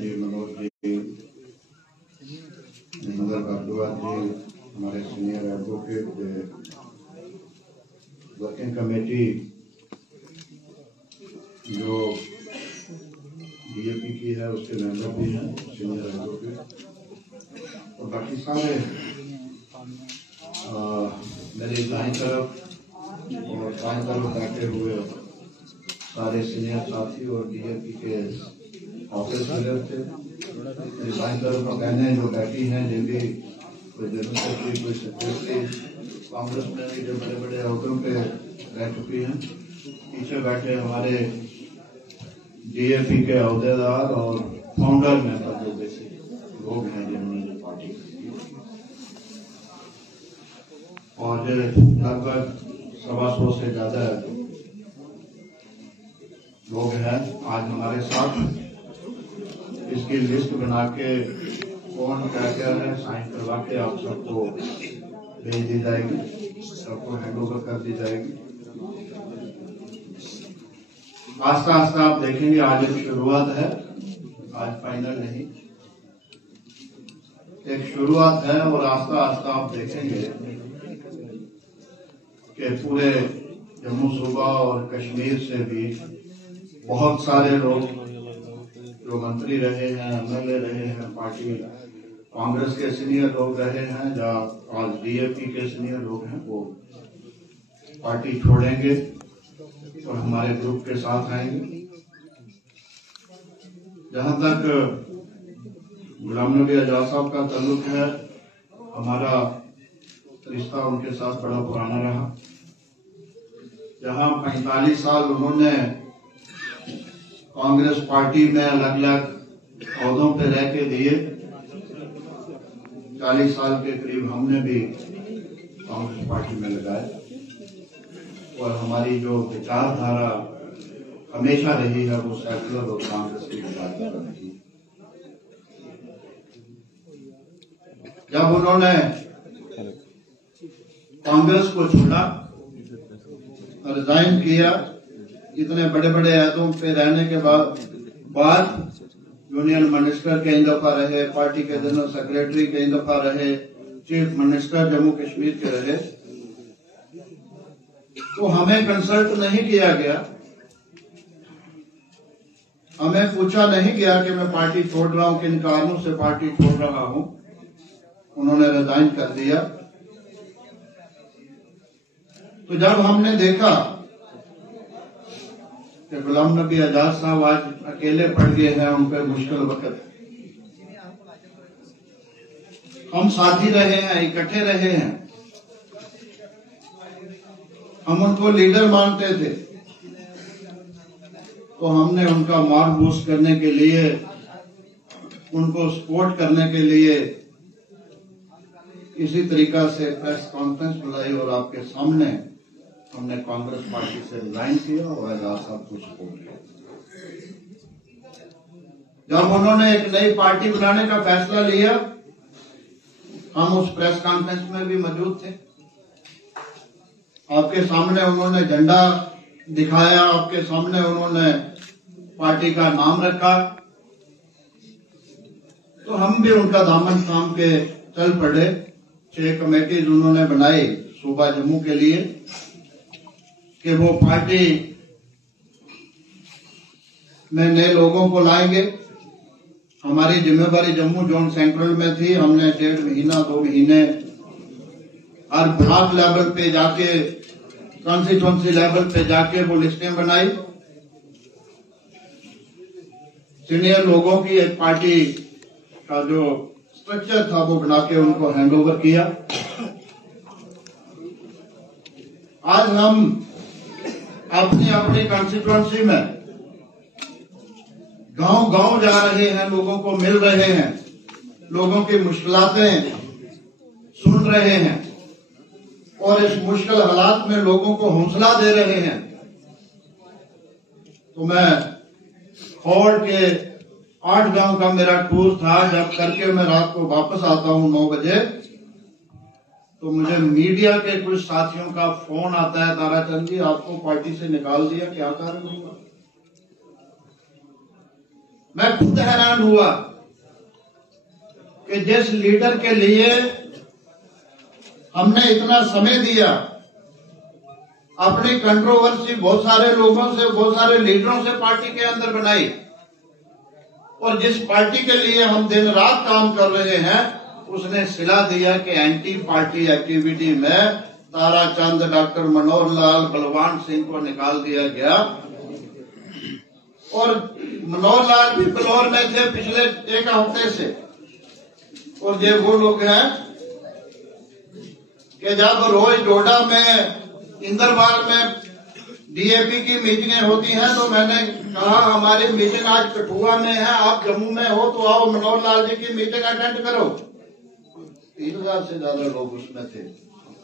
जी, Manoj ji, mother Bhardwaj जी, हमारे senior advocate, working committee जो BJP की है उसके मेंबर भी हैं, सीनियर एडवोकेट, और बाकी सारे मेरी दाईं तरफ और बाईं तरफ बैठे हुए सारे सीनियर साथी और बीजेपी के ऑफिस लीडर थे। मेरी बाईं तरफ बहनें जो बैठी हैं, ये भी कोई जनरल सेक्रेटरी, कोई सेक्रेटरी, कांग्रेस में भी जो बड़े बड़े अहदों पे रह चुकी हैं। पीछे बैठे हमारे डीएपी के अहदेदार और फाउंडर मेंबर जो बेसिक लोग हैं जिन्होंने जो पार्टी की, और लगभग 125 से ज्यादा लोग हैं आज हमारे साथ। इसकी लिस्ट बना के कौन क्या क्या है साइन करवा के आप सबको भेज दी जाएगी, सबको हैंड ओवर कर दी जाएगी। आस्ता आस्ता आप देखेंगे, आज एक शुरुआत है, आज फाइनल नहीं, एक शुरुआत है, और आस्ता आस्ता आप देखेंगे कि पूरे जम्मू सूबा और कश्मीर से भी बहुत सारे लोग जो मंत्री रहे हैं, एमएलए रहे हैं, पार्टी कांग्रेस के सीनियर लोग रहे हैं, या आज डीएपी के सीनियर लोग हैं, वो पार्टी छोड़ेंगे और हमारे ग्रुप के साथ आएंगे। जहां तक गुलाम नबी आजाद साहब का ताल्लुक है, हमारा रिश्ता उनके साथ बड़ा पुराना रहा। जहां 45 साल उन्होंने कांग्रेस पार्टी में अलग अलग ओहदों पे रह के दिए, 40 साल के करीब हमने भी कांग्रेस पार्टी में लगाए, और हमारी जो विचारधारा हमेशा रही है वो सेकुलर और कांग्रेस की विचारधारा रही। जब उन्होंने कांग्रेस को छोड़ा, रिजाइन किया, इतने बड़े बड़े अहदों पे रहने के बाद यूनियन मिनिस्टर कई दफा रहे, पार्टी के जनरल सेक्रेटरी कई दफा रहे, चीफ मिनिस्टर जम्मू कश्मीर के रहे, तो हमें कंसल्ट नहीं किया गया, हमें पूछा नहीं गया कि मैं पार्टी छोड़ रहा हूं, किन कारणों से पार्टी छोड़ रहा हूं। उन्होंने रिजाइन कर दिया। तो जब हमने देखा कि गुलाम नबी आजाद साहब आज अकेले पड़ गए हैं, उन पर मुश्किल वक्त, हम साथी रहे हैं, इकट्ठे रहे हैं, हम उनको लीडर मानते थे, तो हमने उनका मार्ग बूस्ट करने के लिए, उनको सपोर्ट करने के लिए इसी तरीका से प्रेस कॉन्फ्रेंस बुलाई और आपके सामने हमने कांग्रेस पार्टी से रिजाइन किया और आजाद साहब को सपोर्ट किया। जब उन्होंने एक नई पार्टी बनाने का फैसला लिया, हम उस प्रेस कॉन्फ्रेंस में भी मौजूद थे। आपके सामने उन्होंने झंडा दिखाया, आपके सामने उन्होंने पार्टी का नाम रखा, तो हम भी उनका दामन थाम के चल पड़े। 6 कमेटीज उन्होंने बनाई सूबा जम्मू के लिए कि वो पार्टी में नए लोगों को लाएंगे। हमारी जिम्मेवारी जम्मू जोन सेंट्रल में थी। हमने 1.5 महीना 2 महीने हर ब्लॉक लेवल पे जाके, कॉन्स्टिट्यूंसी लेवल पे जाके वो लिस्टें बनाई। सीनियर लोगों की एक पार्टी का जो स्ट्रक्चर था वो बना के उनको हैंडओवर किया। आज हम अपनी अपनी कॉन्स्टिट्यूंसी में गांव गांव जा रहे हैं, लोगों को मिल रहे हैं, लोगों की मुश्किलातें सुन रहे हैं और इस मुश्किल हालात में लोगों को हौसला दे रहे हैं। तो मैं खौड़ के 8 गांव का मेरा टूर था, जब करके मैं रात को वापस आता हूं 9 बजे, तो मुझे मीडिया के कुछ साथियों का फोन आता है, ताराचंद जी आपको पार्टी से निकाल दिया, क्या कारण होगा? मैं खुद हैरान हुआ कि जिस लीडर के लिए हमने इतना समय दिया, अपनी कंट्रोवर्सी बहुत सारे लोगों से, बहुत सारे लीडरों से पार्टी के अंदर बनाई, और जिस पार्टी के लिए हम दिन रात काम कर रहे हैं, उसने सिला दिया कि एंटी पार्टी एक्टिविटी में ताराचंद, डॉक्टर मनोहर लाल, बलवान सिंह को निकाल दिया गया। और मनोहर लाल भी बिलौर में थे पिछले एक हफ्ते से। और ये वो लोग हैं कि जब रोज डोडा में, इंदरबार में डीएपी की मीटिंगें होती हैं, तो मैंने कहा हमारी मीटिंग आज कठुआ में है, आप जम्मू में हो तो आओ मनोहर लाल जी की मीटिंग अटेंड करो। 3000 से ज्यादा लोग उसमें थे,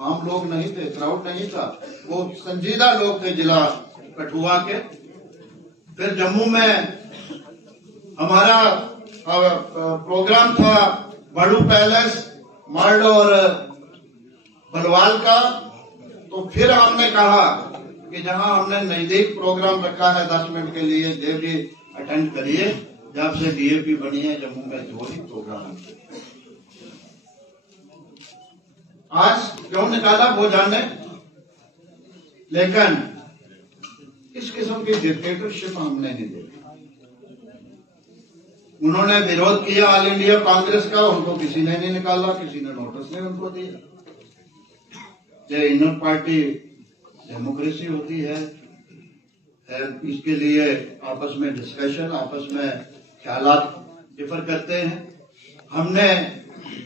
आम लोग नहीं थे, क्राउड नहीं था, वो संजीदा लोग थे जिला कठुआ के। फिर जम्मू में हमारा प्रोग्राम था बड़ू पैलेस, मर्ड और बलवाल का। तो फिर हमने कहा कि जहां हमने नजदीक प्रोग्राम रखा है 10 मिनट के लिए, ये भी अटेंड करिए। जब से डीएपी बनी है जम्मू में जो ही प्रोग्राम आज क्यों निकाला वो जाने, लेकिन इस किस्म की डिक्टेटरशिप हमने नहीं देखी। उन्होंने विरोध किया ऑल इंडिया कांग्रेस का, उनको किसी ने नहीं निकाला, किसी ने नोटिस नहीं उनको दिया। ये इनर पार्टी डेमोक्रेसी होती है, इसके लिए आपस में डिस्कशन, आपस में ख्यालात डिफर करते हैं। हमने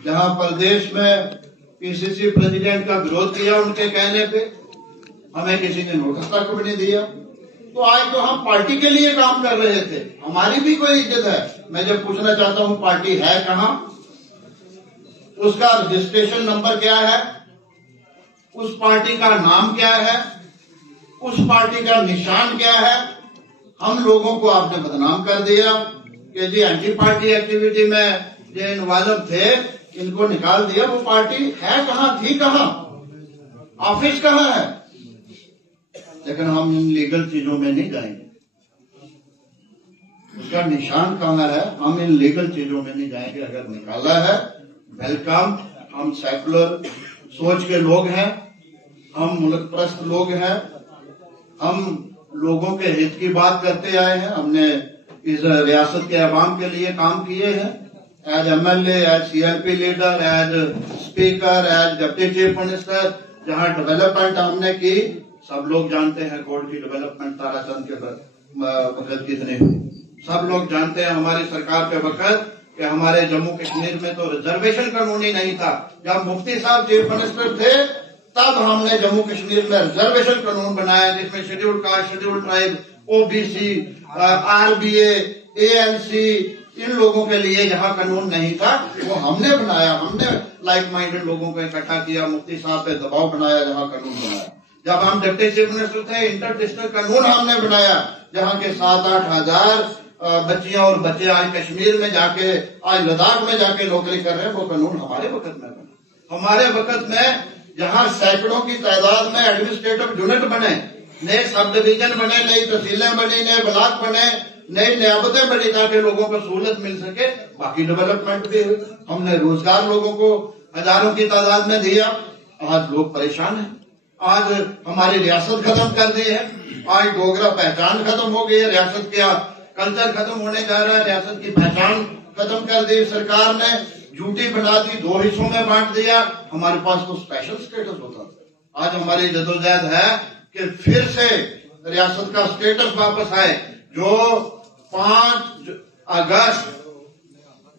जहां प्रदेश में पीसीसी प्रेसिडेंट का विरोध किया उनके कहने पे, हमें किसी ने नोटिस तक भी नहीं दिया। तो आज तो हम पार्टी के लिए काम कर रहे थे, हमारी भी कोई इज्जत है। मैं जब पूछना चाहता हूं पार्टी है कहां, उसका रजिस्ट्रेशन नंबर क्या है, उस पार्टी का नाम क्या है, उस पार्टी का निशान क्या है। हम लोगों को आपने बदनाम कर दिया कि जी एंटी पार्टी एक्टिविटी में जो इन्वॉल्व थे इनको निकाल दिया। वो पार्टी है कहां, थी कहां, ऑफिस कहां है। लेकिन हम इन लीगल चीजों में नहीं जाएंगे, उसका निशान कहां है, हम इन लीगल चीजों में नहीं जाएंगे। अगर निकाला है वेलकम, हम सेकुलर सोच के लोग हैं, हम मुल्क परस्त लोग हैं, हम लोगों के हित की बात करते आए हैं। हमने इस रियासत के अवाम के लिए काम किए हैं, as MLA, as CLP leader, as speaker, as deputy chief minister. जहां डेवलपमेंट हमने की, सब लोग जानते हैं कोर्ट की डेवलपमेंट ताराचंद के वक्त कितनी हुई। सब लोग जानते हैं हमारी सरकार के वक्त कि हमारे जम्मू कश्मीर में तो रिजर्वेशन कानून ही नहीं था। जब मुफ्ती साहब चीफ मिनिस्टर थे तब हमने जम्मू कश्मीर में रिजर्वेशन कानून बनाया, जिसमें scheduled caste, scheduled tribe, OBC, RBA, ANC, इन लोगों के लिए जहां कानून नहीं था वो हमने बनाया। हमने लाइक माइंडेड लोगों को इकट्ठा किया, मुफ्ती साहब पे दबाव बनाया, जहां कानून बनाया। जब हम डिप्टी चीफ मिनिस्टर थे, इंटर डिस्ट्रिक्ट कानून हमने बनाया, जहां के 7-8 हजार बच्चियां और बच्चे आज कश्मीर में जाके, आज लद्दाख में जाके नौकरी कर रहे हैं। वो कानून हमारे वक्त में बना। हमारे वक्त में जहां सैकड़ों की तादाद में एडमिनिस्ट्रेटिव यूनिट बने, नए सब डिवीजन बने, नई तहसीलें बनी, नए ब्लॉक बने, नई नियाबतें बनी, ताकि लोगों को सहूलत मिल सके। बाकी डेवलपमेंट भी हुई। हमने रोजगार लोगों को हजारों की तादाद में दिया। आज लोग परेशान हैं। आज हमारी रियासत खत्म कर दी है। आज डोगरा पहचान खत्म हो गई है, रियासत का कल्चर खत्म होने जा रहा है, रियासत की पहचान खत्म कर दी सरकार ने, ड्यूटी बना दी, 2 हिस्सों में बांट दिया। हमारे पास तो स्पेशल स्टेटस होता था। आज हमारी जदोजहद है कि फिर से रियासत का स्टेटस वापस आए। जो 5 अगस्त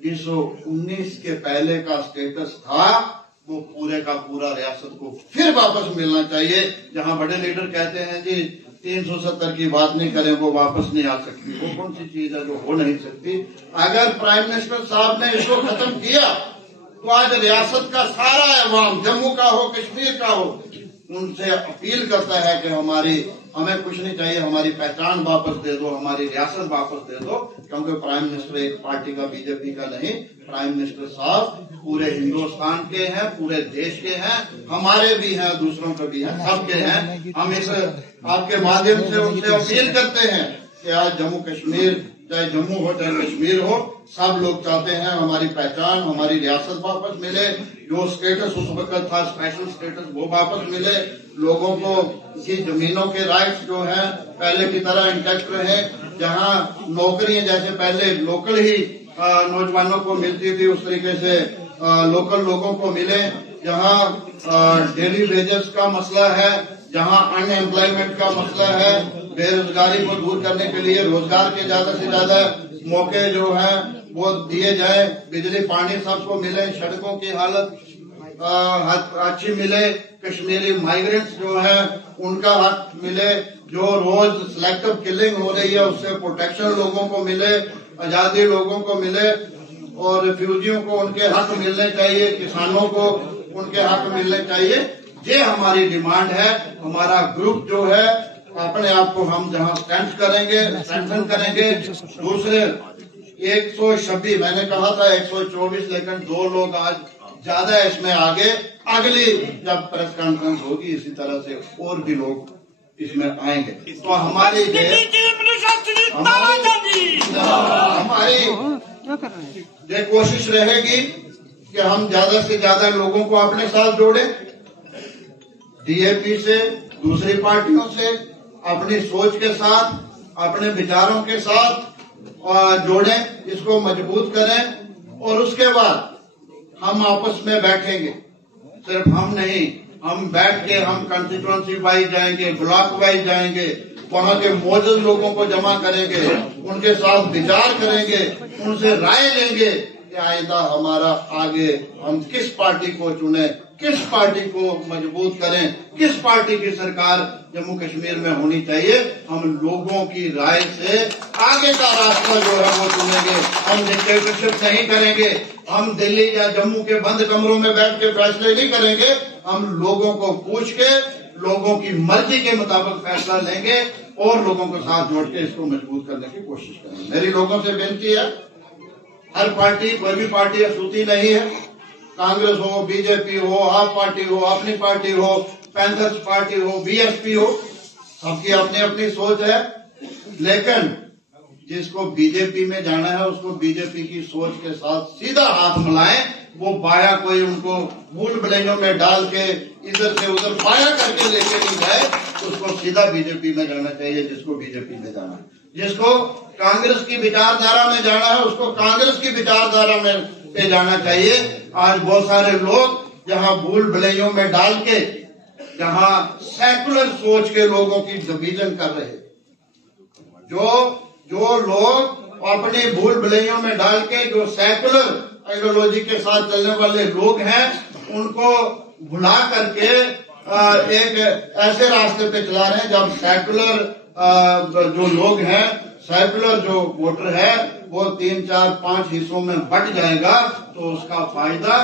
1919 के पहले का स्टेटस था, वो पूरे का पूरा रियासत को फिर वापस मिलना चाहिए। जहां बड़े लीडर कहते हैं जी 370 की बात नहीं करें, वो वापस नहीं आ सकती। वो कौन सी चीज है जो हो नहीं सकती। अगर प्राइम मिनिस्टर साहब ने इसको खत्म किया तो आज रियासत का सारा अवाम, जम्मू का हो, कश्मीर का हो, उनसे अपील करता है कि हमें कुछ नहीं चाहिए, हमारी पहचान वापस दे दो, हमारी रियासत वापस दे दो। क्योंकि प्राइम मिनिस्टर एक पार्टी का, बीजेपी का नहीं, प्राइम मिनिस्टर साहब पूरे हिंदुस्तान के हैं, पूरे देश के हैं, हमारे भी हैं, दूसरों के भी हैं, सबके हैं। हम इस आपके माध्यम से उनसे अपील करते हैं कि आज जम्मू कश्मीर चाहे जम्मू हो चाहे कश्मीर हो, सब लोग चाहते हैं हमारी पहचान, हमारी रियासत वापस मिले, जो स्टेटस उस वक्त था स्पेशल स्टेटस वो वापस मिले, लोगों को की जमीनों के राइट्स जो है पहले की तरह इंटैक्ट रहे, जहाँ नौकरियां जैसे पहले लोकल ही नौजवानों को मिलती थी उस तरीके से लोकल लोगों को मिले, जहाँ डेली वेजेस का मसला है, जहाँ अनएम्प्लॉयमेंट का मसला है, बेरोजगारी को दूर करने के लिए रोजगार के ज्यादा से ज्यादा मौके जो है वो दिए जाए, बिजली पानी सबको मिले, सड़कों की हालत अच्छी मिले, कश्मीरी माइग्रेंट्स जो है उनका हक मिले, जो रोज सिलेक्टिव किलिंग हो रही है उससे प्रोटेक्शन लोगों को मिले, आजादी लोगों को मिले, और रिफ्यूजियों को उनके हक मिलने चाहिए, किसानों को उनके हक मिलने चाहिए। ये हमारी डिमांड है। हमारा ग्रुप जो है अपने आप को हम जहां स्ट्रेंथन करेंगे। दूसरे 126 मैंने कहा था 124, लेकिन 2 लोग आज ज्यादा इसमें आगे, अगली जब प्रेस कॉन्फ्रेंस होगी इसी तरह से और भी लोग इसमें आएंगे। तो हमारी ये कोशिश रहेगी कि हम ज्यादा से ज्यादा लोगों को अपने साथ जोड़े, डीएपी से, दूसरी पार्टियों से, अपनी सोच के साथ, अपने विचारों के साथ जोड़ें, इसको मजबूत करें, और उसके बाद हम आपस में बैठेंगे। सिर्फ हम नहीं, हम बैठ के हम कंस्टिट्यूएंसी वाइज जाएंगे, ब्लॉक वाइज जाएंगे, वहाँ के मौजूद लोगों को जमा करेंगे, उनके साथ विचार करेंगे, उनसे राय लेंगे कि आइंदा हमारा आगे हम किस पार्टी को चुने, किस पार्टी को मजबूत करें, किस पार्टी की सरकार जम्मू कश्मीर में होनी चाहिए। हम लोगों की राय से आगे का रास्ता जो है वो चुनेंगे। हम डिक्टेटरशिप नहीं करेंगे, हम दिल्ली या जम्मू के बंद कमरों में बैठ के फैसले नहीं करेंगे, हम लोगों को पूछ के लोगों की मर्जी के मुताबिक फैसला लेंगे और लोगों के साथ जोड़ के इसको मजबूत करने की कोशिश करेंगे। मेरी लोगों से विनती है, हर पार्टी, कोई भी पार्टी अछूती नहीं है, कांग्रेस हो, बीजेपी हो, आप पार्टी हो, अपनी पार्टी हो, पैंथर्स पार्टी हो, बीएसपी हो, सबकी अपनी अपनी सोच है। लेकिन जिसको बीजेपी में जाना है उसको बीजेपी की सोच के साथ सीधा हाथ मिलाएं, वो बाया कोई उनको भूल भुलैयों में डाल के इधर से उधर बाया करके लेके नहीं जाए, उसको सीधा बीजेपी में जाना चाहिए। जिसको बीजेपी में जाना है, जिसको कांग्रेस की विचारधारा में जाना है उसको कांग्रेस की विचारधारा में पे जाना चाहिए। आज बहुत सारे लोग जहां भूल भुलैयों में डाल के, जहां सेकुलर सोच के लोगों की डिवीजन कर रहे, जो लोग अपनी भूल भुलैयों में डाल के जो सेकुलर आइडियोलॉजी के साथ चलने वाले लोग हैं, उनको भुला करके एक ऐसे रास्ते पे चला रहे हैं जब सेकुलर जो लोग हैं, सेकुलर जो वोटर है वो 3, 4, 5 हिस्सों में बट जाएगा, तो उसका फायदा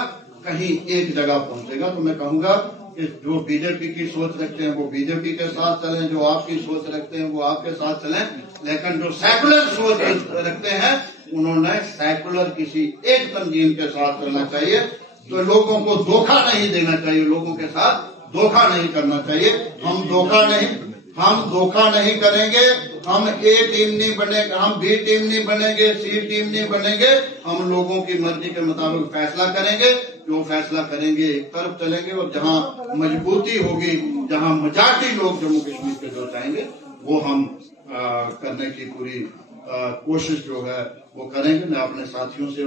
कहीं एक जगह पहुंचेगा। तो मैं कहूंगा कि जो बीजेपी की सोच रखते हैं वो बीजेपी के साथ चलें, जो आपकी सोच रखते हैं वो आपके साथ चलें, लेकिन जो सेकुलर सोच रखते हैं उन्होंने सेकुलर किसी एक तंजीम के साथ चलना चाहिए। तो लोगों को धोखा नहीं देना चाहिए, लोगों के साथ धोखा नहीं करना चाहिए। हम धोखा नहीं करेंगे। हम ए टीम नहीं बनेंगे, हम बी टीम नहीं बनेंगे, सी टीम नहीं बनेंगे। हम लोगों की मर्जी के मुताबिक फैसला करेंगे, जो फैसला करेंगे एक तरफ चलेंगे, और जहां मजबूती होगी, जहां मेजॉरिटी लोग जम्मू कश्मीर के जो चाहेंगे वो हम करने की पूरी कोशिश जो है वो करेंगे। मैं अपने साथियों से